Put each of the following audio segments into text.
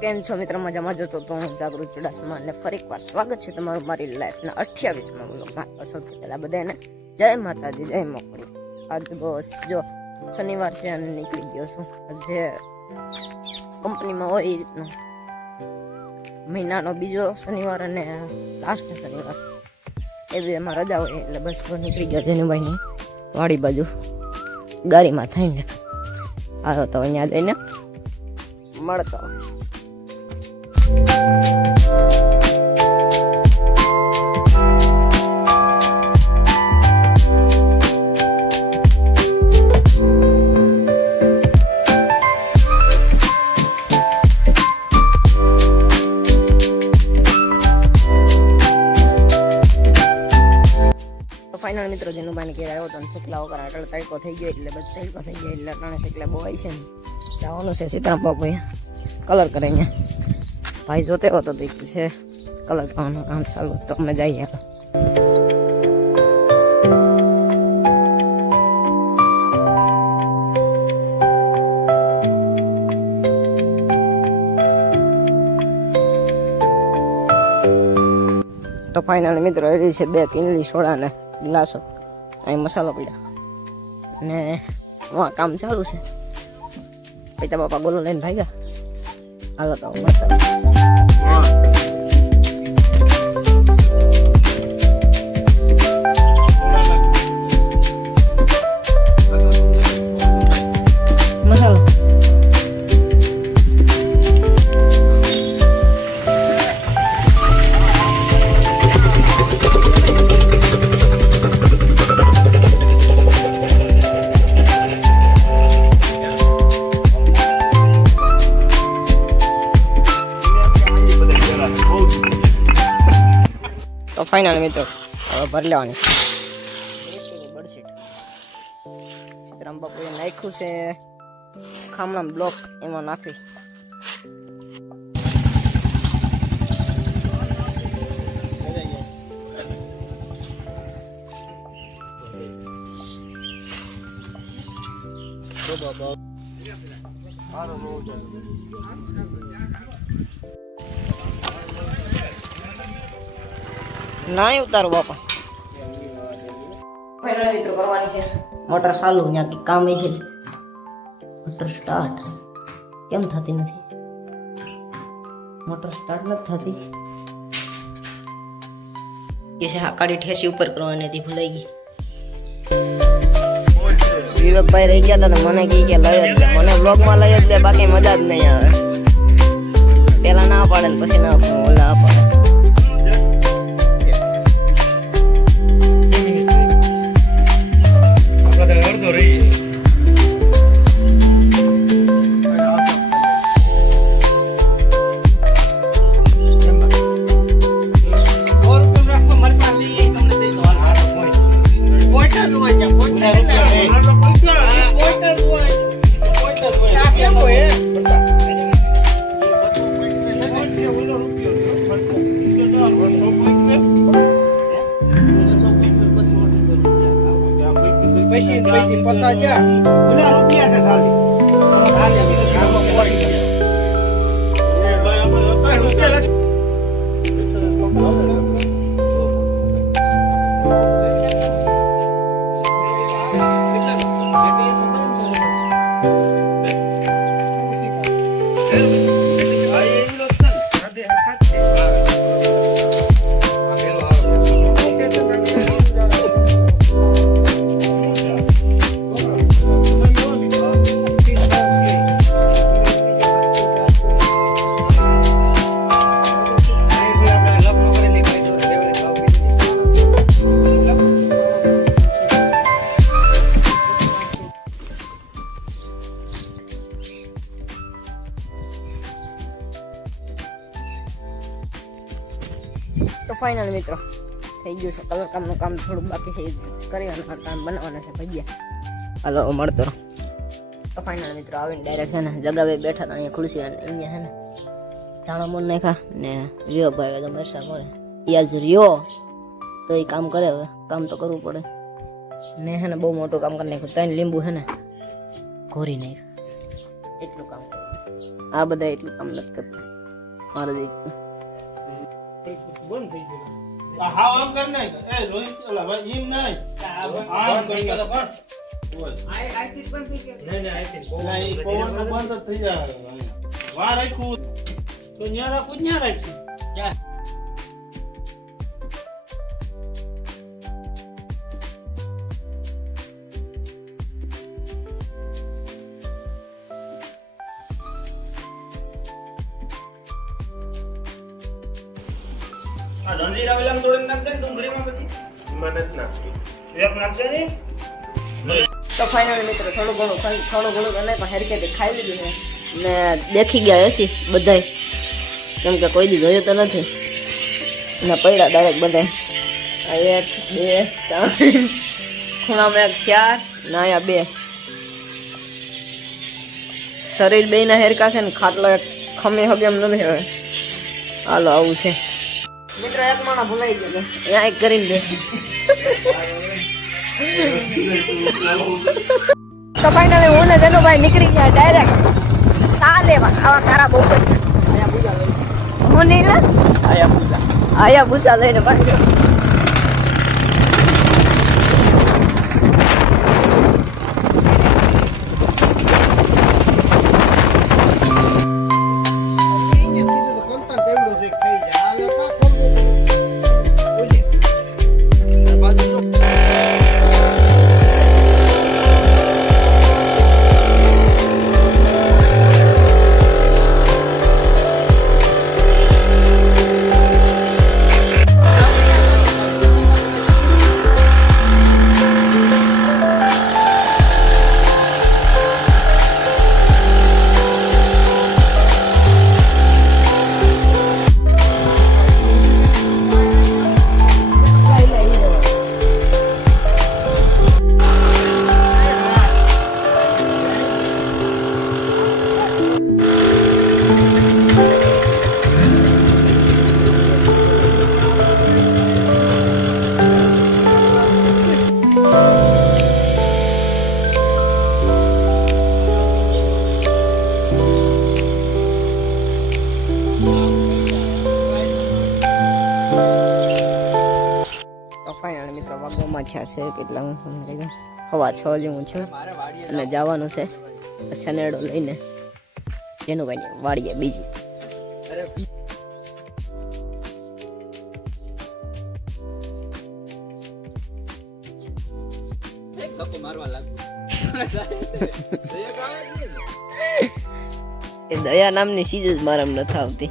કેમ છો મિત્ર? મજામાં જતો તો હું જાગૃત ચુડાસમા અને ફરી એકવાર સ્વાગત છે તમારું મારી લાઈફના 28મા વ્લોગમાં. સૌથી પહેલા બધાને જય માતાજી, જય મોકળી. આજ બસ જો શનિવાર છે અને નીકળી ગયો છું. જે કંપનીમાં હોય એ રીતનો મહિનાનો બીજો શનિવાર અને લાસ્ટ શનિવાર એ બી એમાં રજા હોય એટલે બસ નીકળી ગયો જેનુભાઈની વાડી બાજુ ગાડીમાં થઈને. હાલો તો અહીંયા જઈને મળતો. ફાઇનલ મિત્રો જેનુભાઈને ઘેર આવ્યો તો શેકલા વગર આટલો તડકો થઈ ગયો એટલે બસ તડકો થઈ ગયો એટલે ત્રણે શેકલા બહુ આવી છે ને જવાનું છે સીતારામ બાપુ કલર કરે અહીંયા. ભાઈ જોતે હતો તો છે કલર કરવાનું કામ ચાલુ તો અમે જઈએ. તો ફાઇનલ મિત્રો એ છે 2 કિનલી સોડા ને ગ્લાસો અહીં મસાલો પડ્યા ને કામ ચાલુ છે. પૈતા બાપા ગોલો લઈને ભાગ્યા. હાલો તો મસાલો તો ફાઇનલ મિત્રો હવે ભરી લેવાની બડશીટ સીતારામ બાપુએ નાખ્યું છે ખામણા બ્લોક એમાં નાખી. ના ઉતારો બાપા. ફાઇનલ મિત્રો કરવાની છે મોટર ચાલુ. ત્યાં કંઈક કામ છે. મોટર સ્ટાર્ટ કેમ થતી નથી? મોટર સ્ટાર્ટ નથી થતી. એ છે હાકાડી ઠેસી ઉપર કરવાની હતી, ભૂલાઈ ગઈ. વિવેકભાઈ રહી ગયા હતા તો મને કહી કે લઈ જ લે, મને બ્લોગમાં લઈ જ લે, બાકી મજા જ નહીં આવે. પેલા ના પાડે ને પછી ના ઓલા પાડે. પૈસા 50 છે ઓલા રૂપિયા છે ખાલી તો ફાઇનલ મિત્રો થઈ ગયું છે. કલર કામનું કામ થોડુંક બાકી છે, કરી અને કામ બનાવવાના છે ભજીયા. હાલો મળતો. તો ફાઇનલ મિત્રો આવીને ડાયરેક્ટ છે ને જગાવે બેઠા હતા અહીંયા ખુરશી અહીંયા છે ને ધાણા મોન નાખ્યા ને વિવેકભાઈ તો મરસા કરે યાદ રહ્યો તો એ કામ કરે. હવે કામ તો કરવું પડે. મેં છે ને બહુ મોટું કામ કરી નાખ્યું. 3 લીંબુ છે ને ઘોરી નાખ્યું. એટલું કામ કર્યું. આ બધા એટલું કામ નથી કરતા. મારે દે બંધ થઈ ગયું હા આમ કર નાખ એ રોહિત ઓલા ભાઈ એમ નહીં આમ કરી તો પણ આઈ થી બંધ થઈ ગયો નહીં આઈ થી પવન બંધ થઈ જાય વા રાખું તો ન્યા રાખું ન્યા રાખી ક્યાં આ જંજીરા વેલામ થોડું નાખ દે ડુંગળીમાં પછી મને જ નાખી એક નાખજે ને તો ફાઇનલ મિત્રો થોડું ઘણું નહીં પણ હેરકેથી ખાઈ લીધું છે ને દેખી ગયા હશે બધાય કેમ કે કોઈ દી જોયું તો નથી ને પડ્યા ડાયરેક્ટ બધાય આ 1 2 3 ખૂણામાં એક 4 ને અહીંયા 2 શરીર બેયના હેરકા છે ને ખાટલો એક ખમી હગે એમ નથી હવે હાલો આવું છે મિત્રો એક માણસ ભૂલાઈ ગયો અહીંયા એક કરીને દે તો ફાઇનલી હું ને જનુભાઈ નીકળી ગયા ડાયરેક્ટ સા લેવા આવા કારા બહુ હું નહીં લે આયા ભૂસા લઈને ભાગ્યો છે કેટલા હવા 6 જેવું છું અને જવાનું છે સનેડો લઈને જેનુભાઈ વાડીએ બીજી એ દયા નામની ચીજ જ મારામ નથી આવતી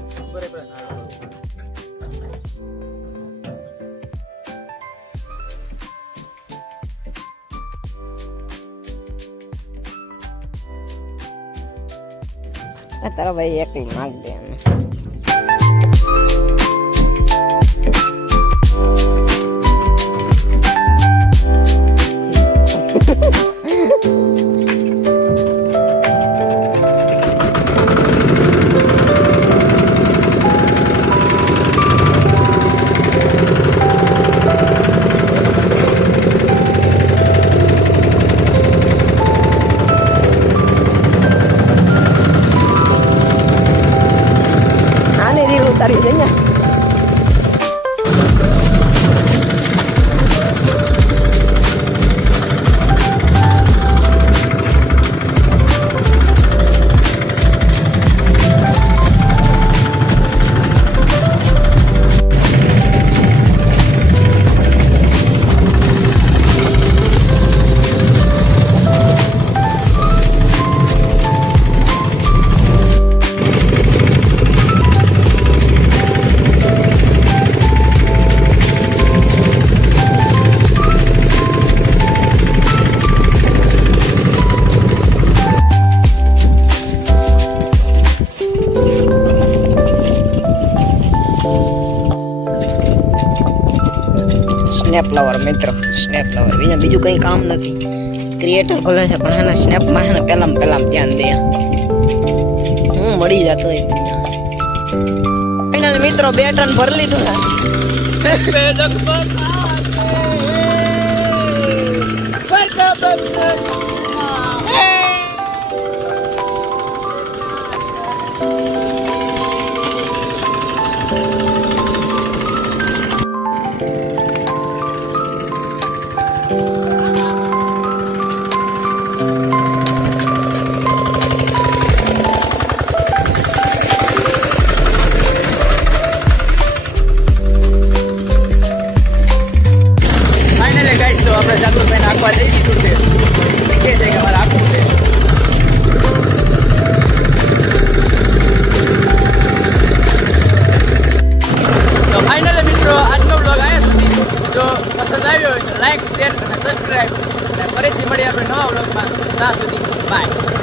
તારા ભાઈ એકલી નાખ દે અમે તારી જઈને સ્નેપ લવર મિત્રો સ્નેપ લવર બીજું કંઈ કામ નથી ક્રિએટર ખોલે છે પણ એના સ્નેપમાં એને પહેલાં ધ્યાન દે હું મળી જતો હોય ફાઇનલ મિત્રો 2 ટન ભરી લીધું આપણે જાગૃતભાઈને આખવા જઈ દીધું છે કે છે કે મારે આખવું છે. તો ફાઇનલી મિત્રો આજનો બ્લોગ આવ્યા સુધી જો પસંદ આવ્યો હોય તો લાઈક શેર અને સબસ્ક્રાઈબ અને ફરીથી મળીએ આપણે નવા બ્લોગમાં ત્યાં સુધી બાય.